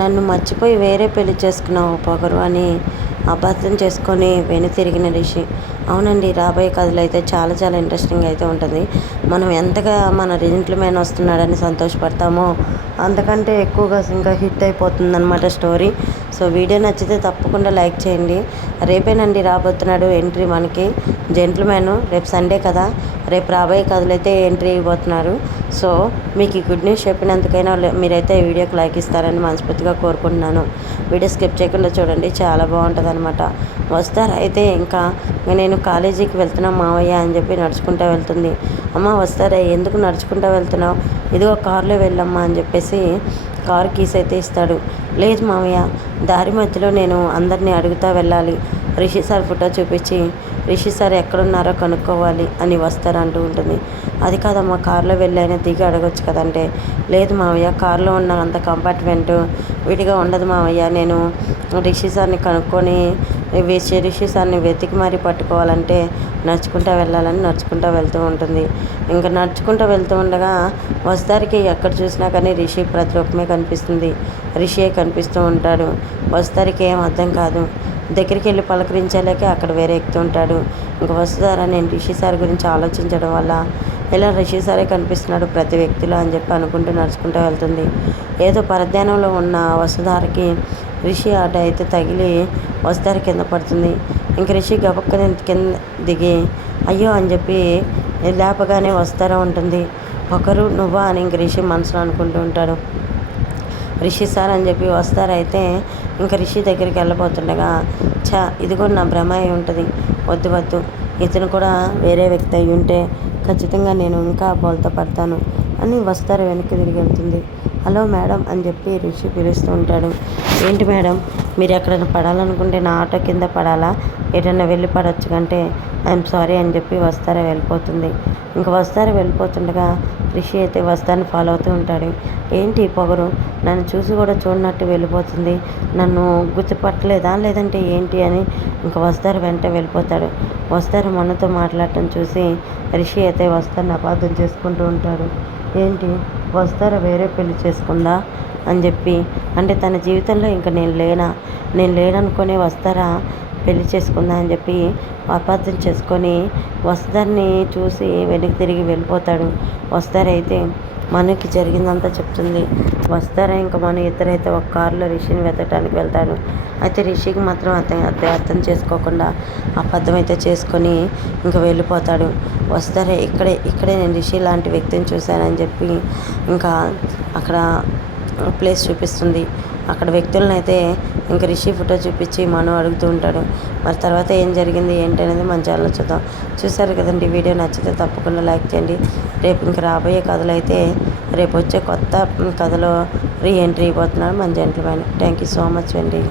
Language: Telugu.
నన్ను మర్చిపోయి వేరే పెళ్ళి చేసుకున్నావు పొగరు అని అబద్ధం చేసుకొని వెను తిరిగిన రిషి. అవునండి రాబోయే కథలు అయితే చాలా చాలా ఇంట్రెస్టింగ్ అయితే ఉంటుంది. మనం ఎంతగా మన మ్యాన్ వస్తున్నాడని సంతోషపడతామో అంతకంటే ఎక్కువగా ఇంకా హిట్ అయిపోతుందన్నమాట స్టోరీ సో వీడియో నచ్చితే తప్పకుండా లైక్ చేయండి. రేపేనండి రాబోతున్నాడు ఎంట్రీ మనకి. జెంట్ల్మ్యాన్ రేపు సండే కదా. రేపు రాబోయే కథలు అయితే ఎంట్రీ ఇవ్వబోతున్నారు. సో మీకు ఈ గుడ్ న్యూస్ చెప్పినందుకైనా మీరైతే ఈ వీడియోకి లైక్ ఇస్తారని మనస్ఫూర్తిగా కోరుకుంటున్నాను. వీడియో స్కిప్ చేయకుండా చూడండి చాలా బాగుంటుంది అనమాట వస్తారు అయితే ఇంకా? నేను కాలేజీకి వెళ్తున్నా మావయ్య అని చెప్పి నడుచుకుంటూ వెళ్తుంది. అమ్మ వస్తారా? ఎందుకు నడుచుకుంటూ వెళ్తున్నావు? ఇదిగో కారులో వెళ్ళమ్మా అని చెప్పేసి కార్ కీస్ అయితే ఇస్తాడు. లేదు మామయ్య దారి మధ్యలో నేను అందరినీ అడుగుతూ వెళ్ళాలి. రిషి సార్ ఫోటో చూపించి రిషి సార్ ఎక్కడున్నారో కనుక్కోవాలి అని వస్తారు అంటూ ఉంటుంది. అది కాదమ్మా కారులో వెళ్ళైనా దిగి అడగొచ్చు కదంటే. లేదు మావయ్య కారులో ఉన్న అంత కంపార్ట్మెంటు విడిగా ఉండదు మావయ్య. నేను రిషి సార్ని కనుక్కొని రిషి సార్ని వెతికి మరీ పట్టుకోవాలంటే నడుచుకుంటూ వెళ్ళాలని నడుచుకుంటూ వెళ్తూ ఉంటుంది. ఇంకా నడుచుకుంటూ వెళ్తూ ఉండగా వస్తారికి ఎక్కడ చూసినా కానీ రిషి ప్రతిరూపమే కనిపిస్తుంది. రిషియే కనిపిస్తూ ఉంటాడు. వస్తారికి ఏం అర్థం కాదు. దగ్గరికి వెళ్ళి పలకరించలేక అక్కడ వేరే ఎక్కుతుంటాడు ఇంక వస్తారా నేను రిషి సార్ గురించి ఆలోచించడం వల్ల ఇలా రిషి సారే కనిపిస్తున్నాడు ప్రతి వ్యక్తిలో అని చెప్పి అనుకుంటూ నడుచుకుంటూ వెళ్తుంది. ఏదో పరధ్యానంలో ఉన్న వసుధారకి రిషి ఆట అయితే తగిలి వసుధార కింద పడుతుంది. ఇంక రిషి గబక్కని కింద దిగి అయ్యో అని చెప్పి లేపగానే వస్తారా ఉంటుంది. ఒకరు నువ్వా అని ఇంక రిషి మనసులో అనుకుంటూ ఉంటాడు. రిషి సార్ అని చెప్పి వస్తారైతే ఇంకా రిషి దగ్గరికి వెళ్ళబోతుండగా చా ఇది కూడా నా భ్రమ అయి ఉంటుంది. వద్దు వద్దు. ఇతను కూడా వేరే వ్యక్తి అయి ఉంటే ఖచ్చితంగా నేను ఇంకా బోల్తా పడతాను అని వస్తారు వెనక్కి తిరిగి వెళ్తుంది. హలో మేడం అని చెప్పి రిషి పిలుస్తూ ఉంటాడు. ఏంటి మేడం? మీరు ఎక్కడైనా పడాలనుకుంటే నా ఆటో కింద పడాలా? ఎటైనా వెళ్ళి పడవచ్చు కంటే ఐఎమ్ సారీ అని చెప్పి వస్తారా వెళ్ళిపోతుంది. ఇంకా వస్తారా వెళ్ళిపోతుండగా రిషి అయితే వస్తాన్ని ఫాలో అవుతూ ఉంటాడు. ఏంటి పొగరు? నన్ను చూసి కూడా చూడనట్టు వెళ్ళిపోతుంది. నన్ను గుర్తుపట్టలేదా? లేదంటే ఏంటి అని ఇంకా వస్తారు వెంట వెళ్ళిపోతాడు. వస్తారు మనతో మాట్లాడటం చూసి రిషి అయితే వస్తాన్ని అపార్థం చేసుకుంటూ ఉంటాడు. ఏంటి? వస్తారా? వేరే పెళ్ళి చేసుకుందా? అని చెప్పి. అంటే తన జీవితంలో ఇంకా నేను లేనా? నేను లేననుకునే వస్తారా? పెళ్ళి చేసుకుందా అని చెప్పి అపార్థం చేసుకొని వస్తారని చూసి వెనక్కి తిరిగి వెళ్ళిపోతాడు. వస్తారైతే మనకి జరిగిందంతా చెప్తుంది. వస్తారా ఇంకా మన ఇద్దరైతే ఒక కారులో రిషిని వెతకడానికి వెళ్తాడు. అయితే రిషికి మాత్రం అర్థం అర్థం అర్థం చేసుకోకుండా అబద్ధం అయితే చేసుకొని ఇంకా వెళ్ళిపోతాడు. వస్తారే ఇక్కడే ఇక్కడే నేను రిషి లాంటి వ్యక్తిని చూశానని చెప్పి ఇంకా అక్కడ ప్లేస్ చూపిస్తుంది. అక్కడ వ్యక్తులను అయితే ఇంక రిషి ఫోటో చూపించి మనం అడుగుతూ ఉంటాడు. మరి తర్వాత ఏం జరిగింది ఏంటి అనేది మన ఛానల్ చూద్దాం. చూసారు కదండి వీడియో నచ్చితే తప్పకుండా లైక్ చేయండి. రేపు ఇంక రాబోయే కథలు అయితే రేపు వచ్చే కొత్త కథలో రీ ఎంట్రీ అయిపోతున్నాడు మన జెంట్లమైన థ్యాంక్ యూ సో మచ్ అండి.